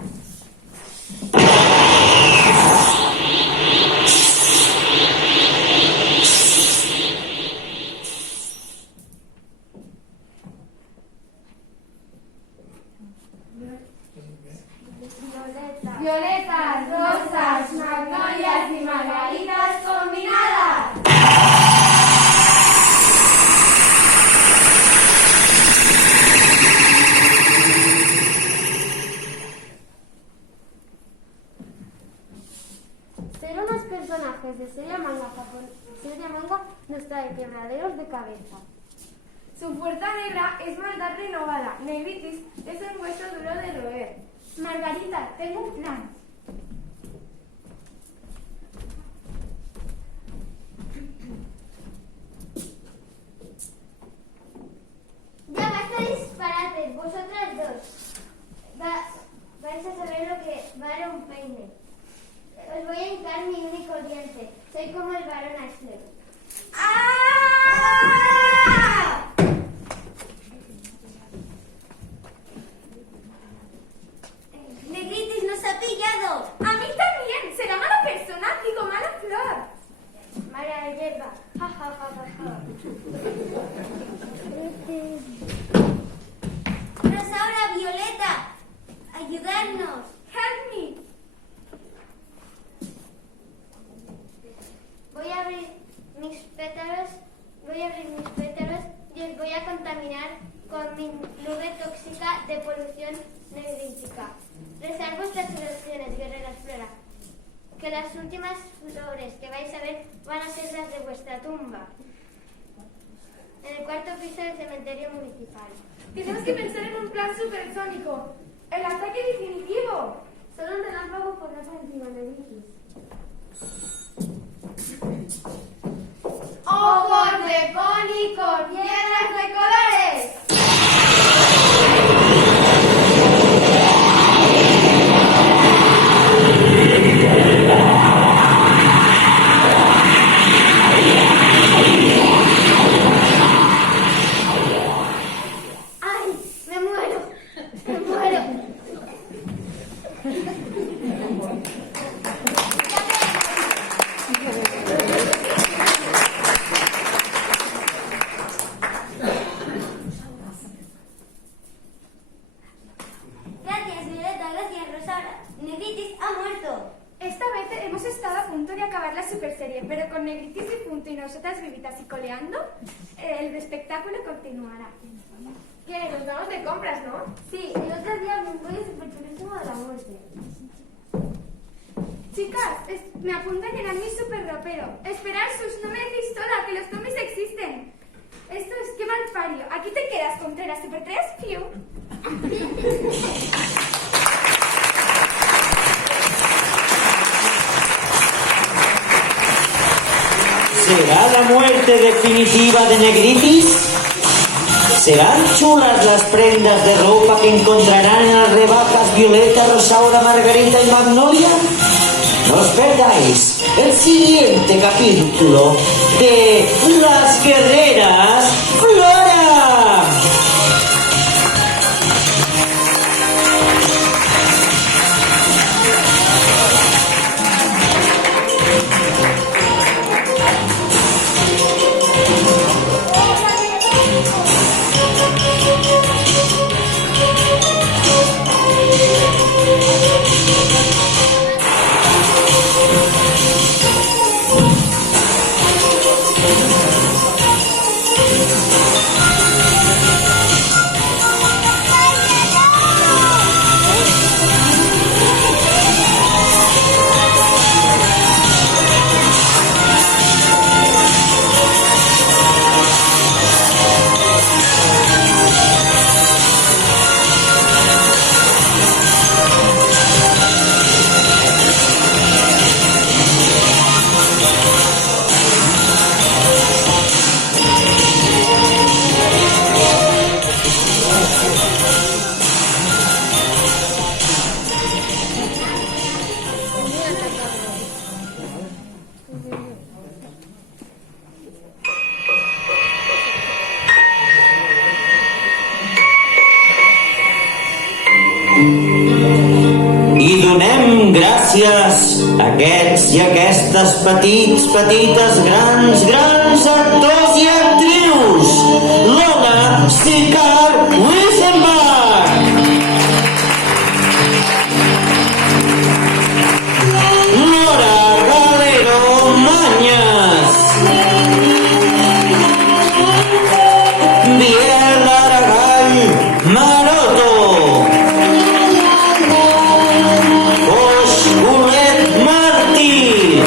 Violetas, rosas, magnolias y margaritas combinadas. Ser unos personajes de serie manga nos trae quebraderos de cabeza. Su fuerza negra es maldad renovada. Negritis es un hueso duro de roer. Margarita, tengo un plan. Ya basta de disparates, vosotras dos. Vais a saber lo que vale un peine. Os voy a hincar mi único diente. Soy como el varón Ashley. ¡Ah! ¡Negritis nos ha pillado! ¡A mí también! ¡Será mala persona! Digo, mala flor. Mala hierba. Ja, ja, ja, ja, ja. Rosaura, Violeta, ayudarnos. Help me. Voy a abrir mis pétalos y os voy a contaminar con mi nube tóxica de polución negrítica. Rezad vuestras oraciones, guerreras Flora, que las últimas flores que vais a ver van a ser las de vuestra tumba, en el cuarto piso del cementerio municipal. Tenemos que pensar en un plan supersónico. ¡El ataque definitivo! Solo un relámpago podrá por encima de Negritis. ¡Ojos de pony con piedras de colores! ¡Ay! ¡Me muero! ¡Me muero! Gracias, Violeta, gracias, Rosaura. Negritis ha muerto. Esta vez hemos estado a punto de acabar la superserie, pero con Negritis y punto y nosotras vivitas y coleando, el espectáculo continuará. ¿Qué? Nos vamos de compras, ¿no? Sí, el otro día me voy superchulísimo de la muerte. Chicas, me apuntan en mi super rapero. Esperad, sus, no me decís sola, que los zombies existen. Esto es que mal pario. Aquí te quedas, Contreras Super 3, fiu. ¿Será la muerte definitiva de Negritis? ¿Serán chulas las prendas de ropa que encontrarán en las rebajas Violeta, Rosaura, Margarita y Magnolia? No os perdáis el siguiente capítulo de Las Guerreras Flora. I donem gràcies a aquests i aquestes petites, grans actors i actrius. Lola Sicar Wiesenbach, Nora Galero Mañas, Biel Aragall Maroto, Osculet Martí,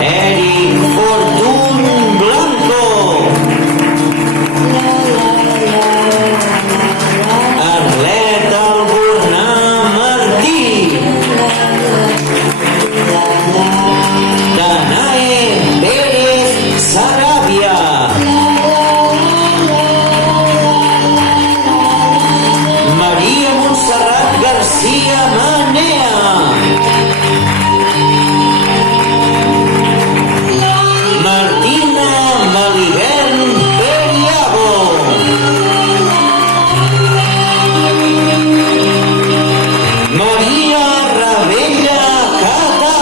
Eric Fortun Blanco, Arlet Albornà Martí, Danae Pérez Sarabia, Maria Montserrat García Manea, Martina Malibern Periabo, Maria Ravella Cata,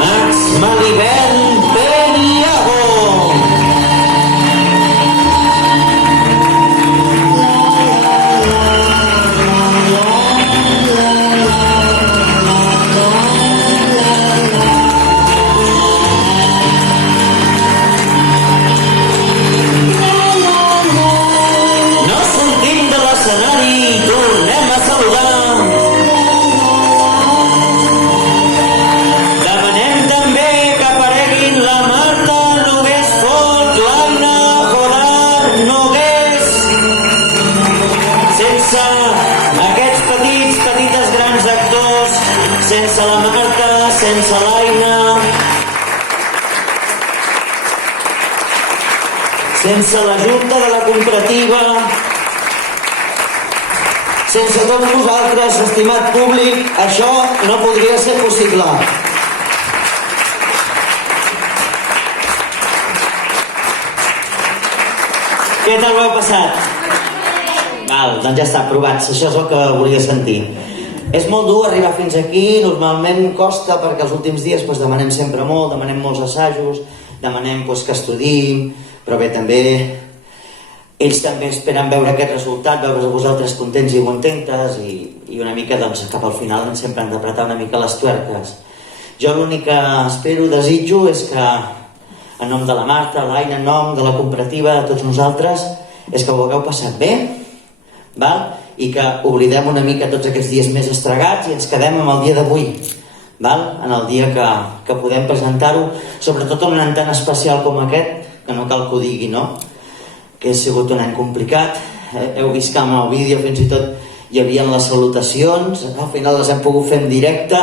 Max Malibern Periabo, no sortim de l'escenari i tornem a saludar. Demanem també que apareguin la Marta Nogués Font, l'Aina Jolar Nogués. Sense aquests petites grans actors, sense la Marta, sense l'Aina, sense la Junta de la Comparativa, sense tots vosaltres, estimat públic, això no podria ser possible. Què tal ho heu passat? Val, doncs ja està, aprovats. Això és el que volia sentir. És molt dur arribar fins aquí, normalment costa perquè els últims dies demanem sempre molt, demanem molts assajos, demanem que estudiïm, però bé, també ells també esperen veure aquest resultat, veure vosaltres contents i contentes i una mica cap al final sempre han d'apretar una mica les tuerques. Jo l'únic que espero, desitjo, és que en nom de la Marta, l'Aina, en nom de la cooperativa, de tots nosaltres, és que ho hagueu passat bé, val? I que oblidem una mica tots aquests dies més estregats i ens quedem amb el dia d'avui, val? En el dia que podem presentar-ho, sobretot en un any tan especial com aquest, que no cal que ho digui, no? Que ha sigut un any complicat. Heu vist que amb el vídeo fins i tot hi havia les salutacions, al final les hem pogut fer en directe,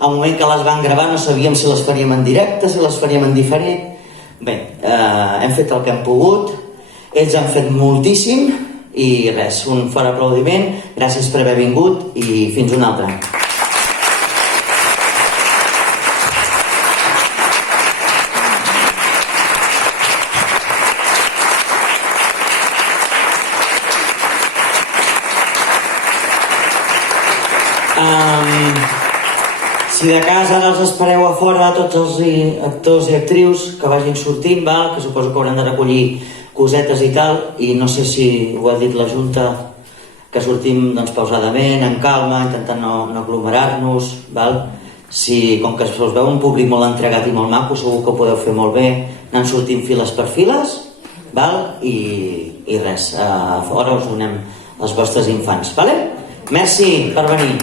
al moment que les van gravar no sabíem si les faríem en directe, si les faríem en diferit. Bé, hem fet el que hem pogut, ells han fet moltíssim i res, un fort aplaudiment, gràcies per haver vingut i fins una altra. Si de casa ara els espereu a fora tots els actors i actrius que vagin sortint, val? Que suposo que hauran de recollir cosetes i tal, i no sé si ho ha dit la Junta, que sortim pausadament, amb calma, intentant no aglomerar-nos, val? Si, com que us veu un públic molt entregat i molt maco, segur que ho podeu fer molt bé, anant sortint files per files, val? I res, a fora us donem els vostres infants, vale? Merci per venir.